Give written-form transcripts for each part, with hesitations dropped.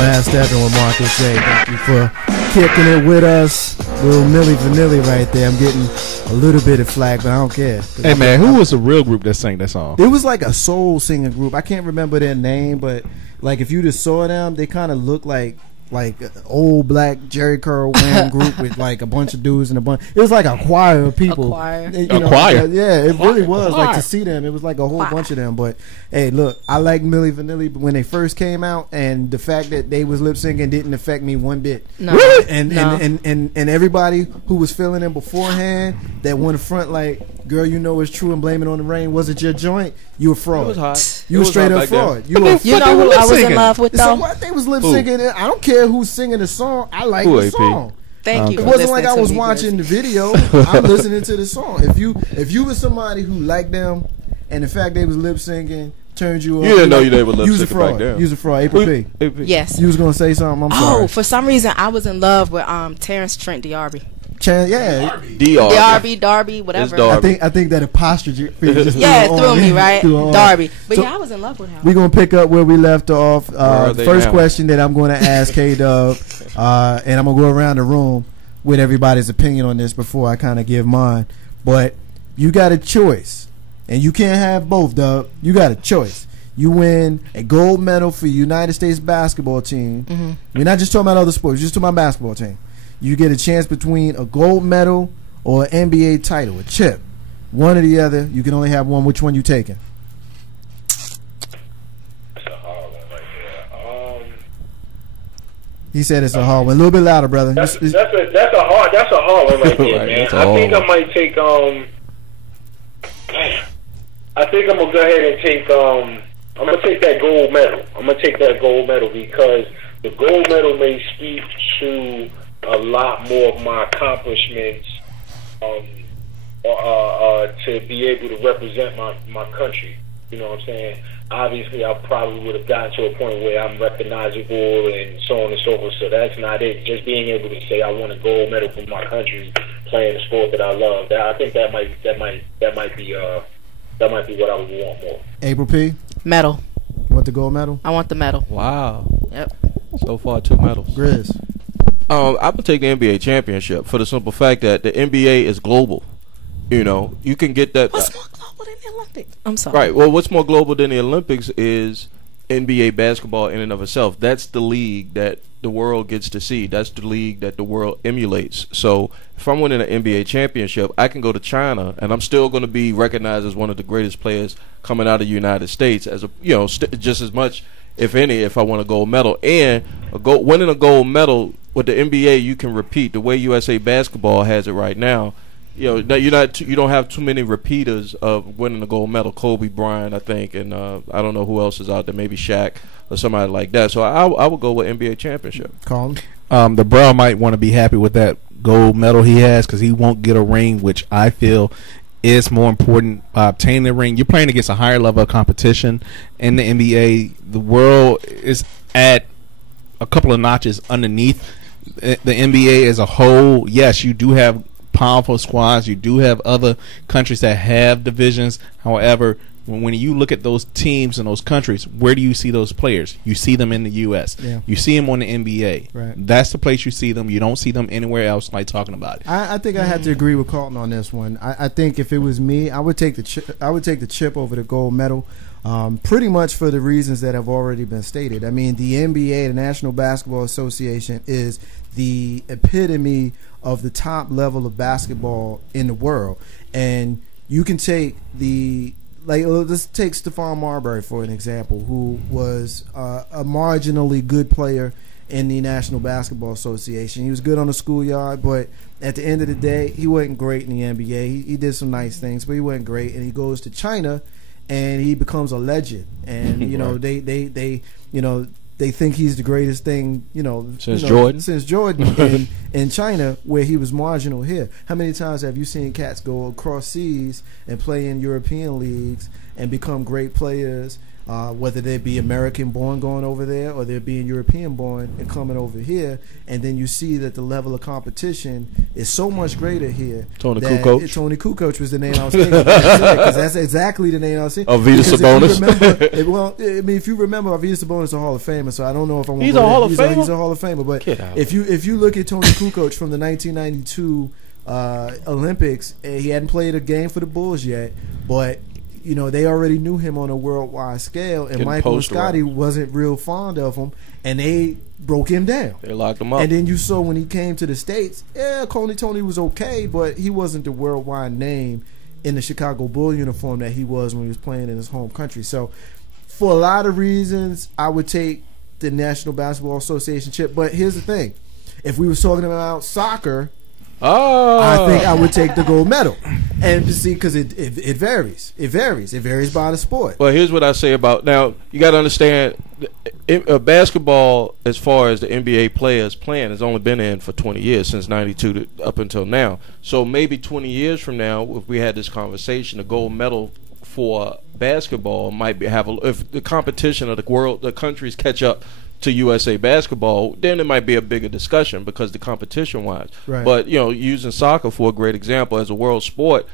have Steppin with Marcus J. Thank you for kicking it with us. Little Milli Vanilli right there. I'm getting a little bit of flack, but I don't care. Hey, man, who was the real group that sang that song? It was like a soul singing group. I can't remember their name, but like if you just saw them, they kind of look like an old black Jerry Curl Wham group with like a bunch of dudes and a bunch. It was like a choir of people. A choir. Choir. Yeah, it really was. Like to see them, it was like a whole bunch of them. But hey, look, I like Milli Vanilli when they first came out, and the fact that they was lip syncing didn't affect me one bit. No. Really? No. And everybody who was feeling them beforehand that went in front like, girl, you know it's true and blame it on the rain. Was it your joint? You a fraud. It was hot. You were straight up fraud. You know who I was in love with though? So what? They was lip syncing. I don't care who's singing the song. I like the song. Thank you. It wasn't like I was watching the video. I'm listening to the song. If you were somebody who liked them, and the fact they was lip syncing turned you on, you didn't know they were lip syncing back then. You was a fraud. April P. Yes. You was gonna say something. I'm sorry. Oh, for some reason I was in love with Terrence Trent D'Arby. Darby, whatever. I think that apostrophe just threw me right. Darby, but I was in love with him. We're gonna pick up where we left off. First question that I'm going to ask K-Dub, and I'm gonna go around the room with everybody's opinion on this before I kind of give mine. But you got a choice, and you can't have both, Dub. You got a choice. You win a gold medal for United States basketball team. Mm-hmm. We're not just talking about other sports. We're just talking about basketball team. You get a chance between a gold medal or an NBA title, a chip. One or the other. You can only have one. Which one you taking? That's a hard one right there. He said it's a hard one. A little bit louder, brother. That's a hard one right there, man. I think I might take I think I'm gonna go ahead and take I'm gonna take that gold medal. I'm gonna take that gold medal because the gold medal may speak to a lot more of my accomplishments to be able to represent my country. You know what I'm saying? Obviously, I probably would have gotten to a point where I'm recognizable and so on and so forth. So that's not it. Just being able to say I won a gold medal for my country, playing a sport that I love. I think that might be what I would want more. April P. Medal. You want the gold medal? I want the medal. Wow. Yep. So far, 2 medals. Grizz. I would take the NBA championship for the simple fact that the NBA is global. You know, you can get that. What's more global than the Olympics? I'm sorry. Right. Well, what's more global than the Olympics is NBA basketball in and of itself. That's the league that the world gets to see. That's the league that the world emulates. So if I'm winning an NBA championship, I can go to China and I'm still going to be recognized as one of the greatest players coming out of the United States as just as much, if any, if I won a gold medal. And winning a gold medal with the NBA, you can repeat the way USA basketball has it right now. You don't have too many repeaters of winning a gold medal. Kobe Bryant, I think, and I don't know who else is out there. Maybe Shaq or somebody like that. So I would go with NBA championship. Colin? The bro might want to be happy with that gold medal he has because he won't get a ring, which I feel is more important by obtaining the ring. You're playing against a higher level of competition in the NBA. The world is at a couple of notches underneath the NBA as a whole. Yes, you do have powerful squads. You do have other countries that have divisions. However, when you look at those teams in those countries, where do you see those players? You see them in the U.S. Yeah. You see them on the NBA. Right. That's the place you see them. You don't see them anywhere else like talking about it. I think I have to agree with Carlton on this one. I think if it was me, I would take the chip over the gold medal. Pretty much for the reasons that have already been stated. I mean, the NBA, the National Basketball Association, is the epitome of the top level of basketball in the world. And you can take let's take Stephon Marbury for an example, who was a marginally good player in the National Basketball Association. He was good on the schoolyard, but at the end of the day, he wasn't great in the NBA. He did some nice things, but he wasn't great. And he goes to China, and he becomes a legend. And they think he's the greatest thing, since Jordan in China, where he was marginal here. How many times have you seen cats go across seas and play in European leagues and become great players, whether they be American born going over there or they're being European born and coming over here, and then you see that the level of competition is so much greater here. Tony Kukoc. Tony Kukoc was the name I was thinking of, because that's exactly the name I was thinking. Arvydas Sabonis. Well, I mean, if you remember, Arvydas Sabonis is a Hall of Famer, so I don't know if I want to. He's a Hall of Famer. He's a Hall of Famer, but if you look at Tony Kukoc from the 1992 Olympics, he hadn't played a game for the Bulls yet, but you know, they already knew him on a worldwide scale, and Michael and Scotty wasn't real fond of him, and they broke him down. They locked him up. And then you saw when he came to the States, Tony was okay, but he wasn't the worldwide name in the Chicago Bull uniform that he was when he was playing in his home country. So for a lot of reasons, I would take the National Basketball Association chip. But here's the thing. If we were talking about soccer, I think I would take the gold medal, and see, because it varies. It varies by the sport. Well, here's what I say about now. You got to understand, basketball, as far as the NBA players playing, has only been in for 20 years, since '92 up until now. So maybe 20 years from now, if we had this conversation, the gold medal for basketball might if the competition of the countries catch up to USA basketball, then it might be a bigger discussion because the competition wise. Right. But using soccer for a great example as a world sport,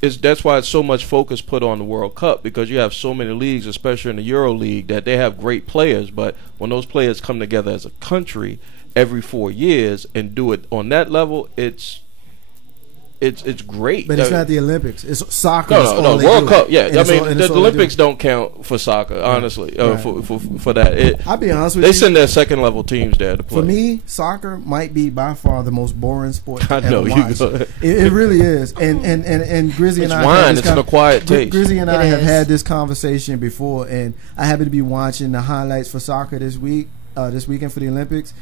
that's why it's so much focus put on the World Cup, because you have so many leagues, especially in the Euro League, that they have great players, but when those players come together as a country every 4 years and do it on that level, it's great. But it's not the Olympics. It's soccer. No. World Cup. Yeah, I mean, the Olympics don't count for soccer, honestly. Right. For that, I'll be honest with you. They send their second level teams there to play. For me, soccer might be by far the most boring sport I know ever watched. It really is. And Grizzy and I. It's wine. It's an acquired taste. Grizzy and I have had this conversation before, and I happen to be watching the highlights for soccer this weekend for the Olympics.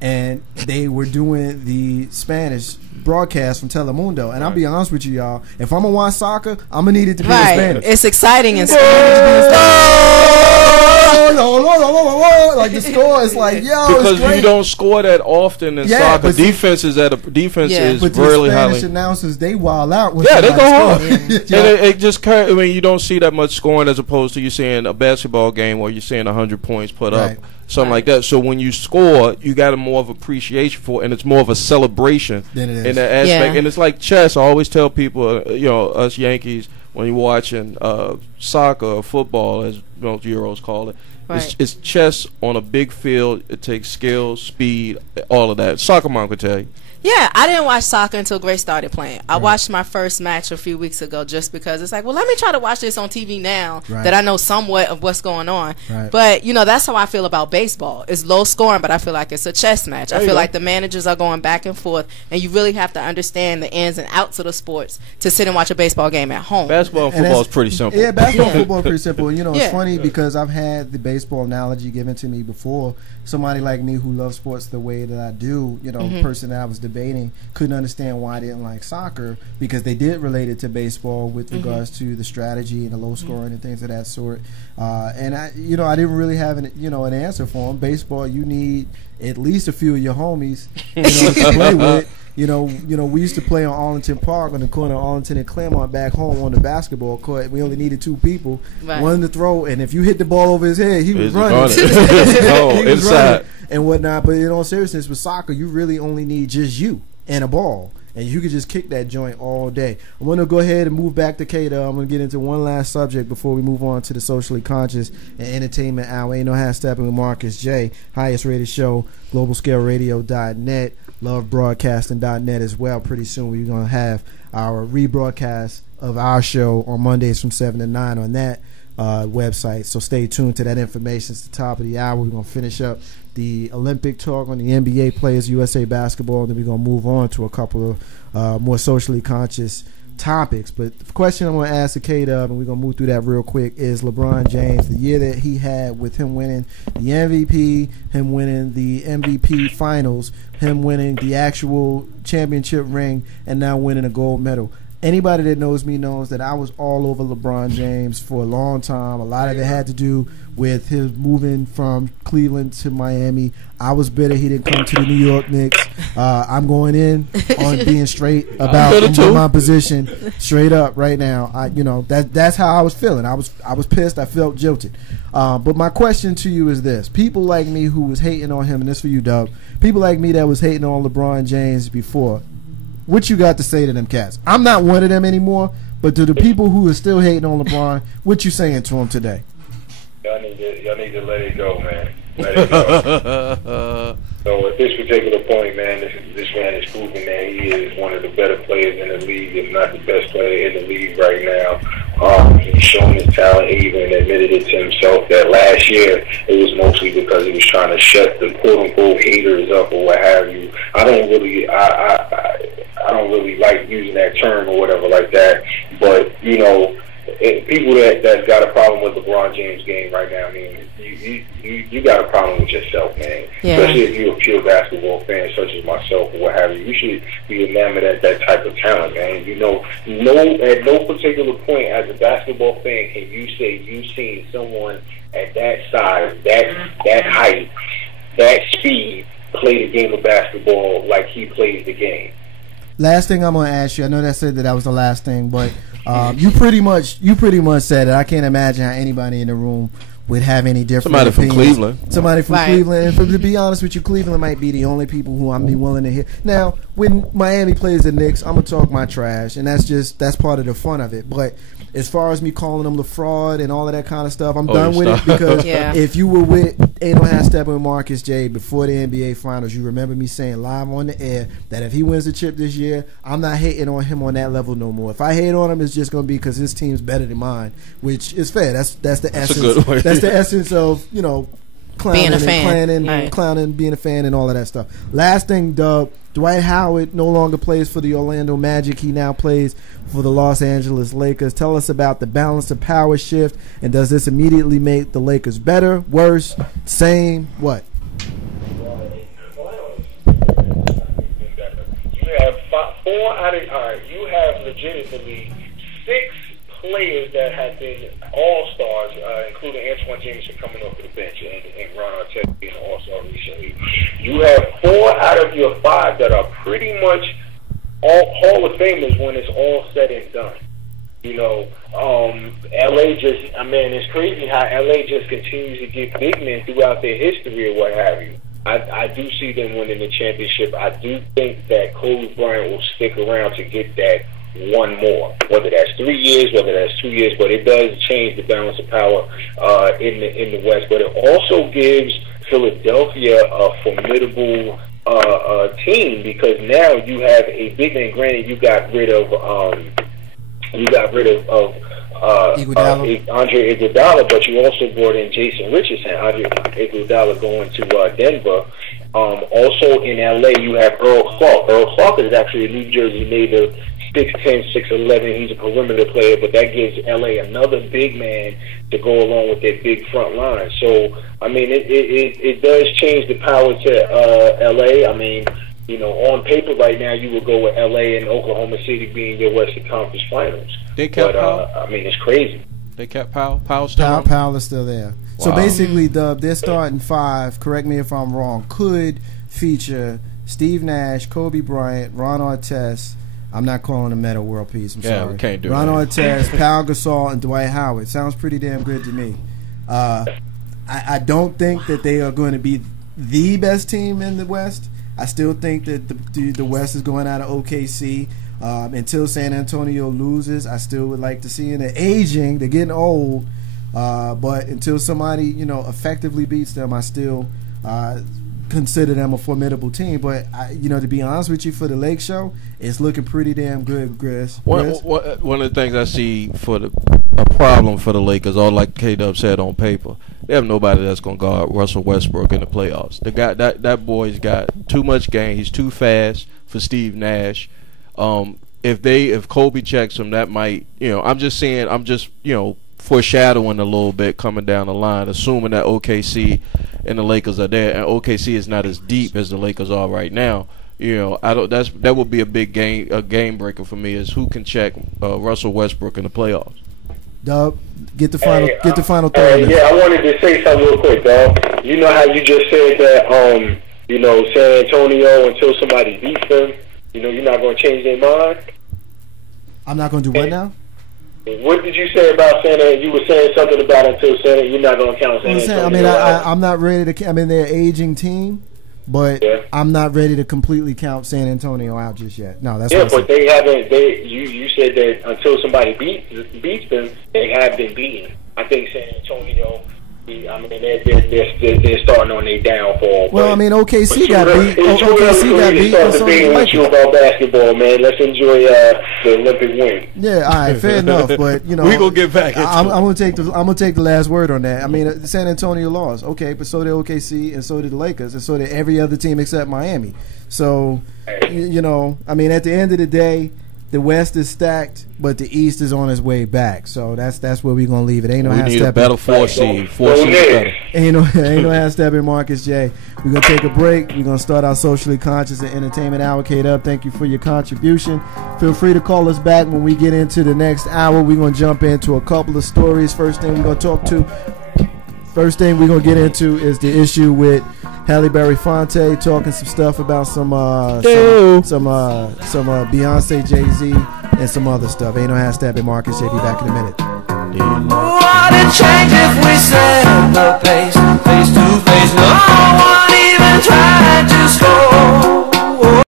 And they were doing the Spanish broadcast from Telemundo. And I'll be honest with you, y'all. If I'm going to watch soccer, I'm going to need it to be in Spanish. It's exciting in Spanish. Like the score is like, yo, because it's great. you don't score that often in soccer. Defense is really Spanish highly. announcers, they wild out. When They go hard. And Yeah. it just kind of, I mean, you don't see that much scoring as opposed to you seeing a basketball game where you're seeing 100 points put up. Something like that. So when you score, you got a more of appreciation for it, and it's more of a celebration in that aspect. And it's like chess. I always tell people, us Yankees, when you're watching soccer or football, as most Euros call it, it's chess on a big field. It takes skill, speed, all of that. Soccer mom could tell you. Yeah, I didn't watch soccer until Grace started playing. I watched my first match a few weeks ago just because it's like, well, let me try to watch this on TV now that I know somewhat of what's going on. But, that's how I feel about baseball. It's low scoring, but I feel like it's a chess match. I feel like the managers are going back and forth, and you really have to understand the ins and outs of the sports to sit and watch a baseball game at home. Basketball and football is pretty simple. Yeah, basketball and football is pretty simple. And, it's funny because I've had the baseball analogy given to me before. Somebody like me who loves sports the way that I do, person that I was debating couldn't understand why I didn't like soccer, because they did relate it to baseball with regards to the strategy and the low scoring and things of that sort. And I didn't really have an answer for them. Baseball, you need at least a few of your homies, to play with. We used to play on Arlington Park on the corner of Arlington and Claremont back home on the basketball court. We only needed two people, one to throw, and if you hit the ball over his head, he was running. He was running and whatnot. But in all seriousness, with soccer, you really only need just you and a ball, and you could just kick that joint all day. I'm going to go ahead and move back to Kata. I'm going to get into one last subject before we move on to the socially conscious and entertainment hour. Ain't no half stepping with Marcus J. Highest rated show, globalscaleradio.net, lovebroadcasting.net as well. Pretty soon we're going to have our rebroadcast of our show on Mondays from 7 to 9 on that website. So stay tuned to that information. It's the top of the hour. We're going to finish up the Olympic talk on the NBA players, USA basketball, and then we're going to move on to a couple of more socially conscious topics. But the question I'm going to ask to K-Dub, and we're going to move through that real quick, is LeBron James, the year that he had with him winning the MVP, him winning the MVP finals, him winning the actual championship ring, and now winning a gold medal. Anybody that knows me knows that I was all over LeBron James for a long time. A lot of it had to do with his moving from Cleveland to Miami. I was bitter he didn't come to the New York Knicks. I'm going in on being straight about my position, straight up right now. That's how I was feeling. I was pissed. I felt jilted. But my question to you is this: people like me who was hating on him, and this for you, Dub. People like me that was hating on LeBron James before. What you got to say to them cats? I'm not one of them anymore, but to the people who are still hating on LeBron, what you saying to them today? Y'all need to let it go, man. Let it go. So at this particular point, man, this man is proving that he is one of the better players in the league, if not the best player in the league right now. He's shown his talent. He even admitted it to himself that last year it was mostly because he was trying to shut the quote-unquote haters up or what have you. I don't really like using that term or whatever like that, but people that got a problem with LeBron James' game right now, I mean, you got a problem with yourself, man. Yeah. Especially if you're a pure basketball fan, such as myself or what have you. You should be enamored at that type of talent, man. At no particular point as a basketball fan can you say you've seen someone at that size, that height, that speed play the game of basketball like he plays the game. Last thing I'm gonna ask you. I know that said that was the last thing, but you pretty much said it. I can't imagine how anybody in the room would have any different Somebody opinions. from Cleveland. Somebody from Cleveland. And to be honest with you, Cleveland might be the only people who I'm be willing to hear. Now, when Miami plays the Knicks, I'm gonna talk my trash, and that's part of the fun of it. But as far as me calling them the fraud and all of that kind of stuff, I'm done with it because if you were with Aint, Steppin, and Marcus J before the NBA Finals, you remember me saying live on the air that if he wins the chip this year, I'm not hating on him on that level no more. If I hate on him, it's just going to be because his team's better than mine, which is fair. That's the essence. That's the essence of clowning, being a fan, clowning, being a fan, and all of that stuff. Last thing, Doug. Dwight Howard no longer plays for the Orlando Magic. He now plays for the Los Angeles Lakers. Tell us about the balance of power shift, and does this immediately make the Lakers better, worse, same, what? You have you have legitimately 6 players that have been all-stars, including Antoine Jameson coming off the bench and Ron Artest being an all-star recently. You have 4 out of your 5 that are pretty much all Hall of Famers when it's all said and done. LA it's crazy how LA just continues to get big men throughout their history or what have you. I do see them winning the championship. I do think that Kobe Bryant will stick around to get that one more, whether that's 3 years, whether that's 2 years, but it does change the balance of power in the West. But it also gives Philadelphia a formidable team because now you have a big man. Granted, you got rid of Andre Iguodala, but you also brought in Jason Richardson. Andre Iguodala going to Denver. Also in LA, you have Earl Clark. Earl Clark is actually a New Jersey native. 6'10", 6'11". He's a perimeter player, but that gives LA another big man to go along with their big front line. So, I mean, it does change the power to LA. I mean, on paper right now, you would go with LA and Oklahoma City being your Western Conference Finals. They kept Powell? I mean, it's crazy. They kept Powell? Powell is still there. Wow. So basically, their starting 5, correct me if I'm wrong, could feature Steve Nash, Kobe Bryant, Ron Artest. I'm not calling him Meta World Peace. I'm sorry. We can't do Ron Artest, Pau Gasol, and Dwight Howard. Sounds pretty damn good to me. I don't think that they are going to be the best team in the West. I still think that the West is going out of OKC. Until San Antonio loses, I still would like to see. And they're aging, they're getting old. But until somebody effectively beats them, I still consider them a formidable team. But to be honest with you, for the Lake Show, it's looking pretty damn good, Chris. One of the things I see for a problem for the Lakers, all like K-Dub said on paper, they have nobody that's going to guard Russell Westbrook in the playoffs. The guy that boy's got too much game. He's too fast for Steve Nash. If Kobe checks him, that might I'm just foreshadowing a little bit coming down the line, assuming that OKC and the Lakers are there, and OKC is not as deep as the Lakers are right now. You know, I don't. That would be a big game breaker for me. Is who can check Russell Westbrook in the playoffs. Dub, get the final thought. Yeah, I wanted to say something real quick, dog. You know how you just said that, you know, San Antonio, until somebody beats them, you know, you're not going to change their mind? I'm not going to do what now? What did you say about San Antonio? You were saying something about until San Antonio, you're not going to count San Antonio. I mean, I'm not ready to. I mean, they're an aging team, but I'm not ready to completely count San Antonio out just yet. No, that's but they haven't. You said that until somebody beats them, they have been beaten. I think San Antonio. I mean, they're starting on their downfall. Well, I mean, OKC got beat. OKC got beat. Start debating with you about basketball, man. Let's enjoy the Olympic win. Yeah, all right, fair enough. But you know, we gonna get back. I'm gonna take the last word on that. I mean, San Antonio lost, okay, but so did OKC, and so did the Lakers, and so did every other team except Miami. So, you know, I mean, at the end of the day, the West is stacked, but the East is on its way back. So that's where we're gonna leave it. Ain't no we need a better 4 seed. 4 seed better. Ain't no half stepping, Marcus J. We're gonna take a break. We're gonna start our socially conscious and entertainment hour. Kate up. Thank you for your contribution. Feel free to call us back when we get into the next hour. We're gonna jump into a couple of stories. First thing we're gonna get into is the issue with Halle Berry Fonte talking some stuff about some Beyonce, Jay-Z, and some other stuff. Ain't no half stepping, Marcus J. Be back in a minute.